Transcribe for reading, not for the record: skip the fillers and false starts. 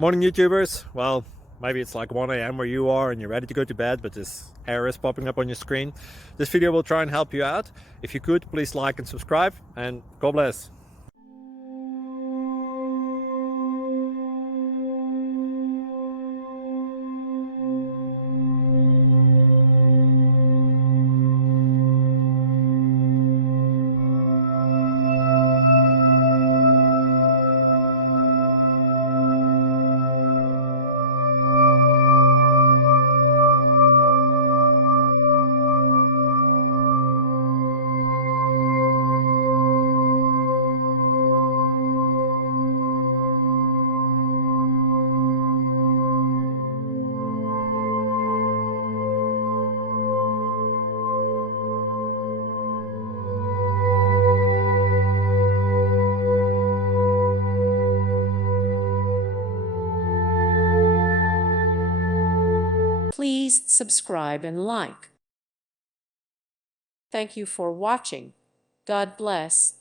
Morning, YouTubers. Well, maybe it's like 1 a.m. where you are and you're ready to go to bed, but this error is popping up on your screen. This video will try and help you out. If you could, please like and subscribe, and God bless. Please subscribe and like. Thank you for watching. God bless.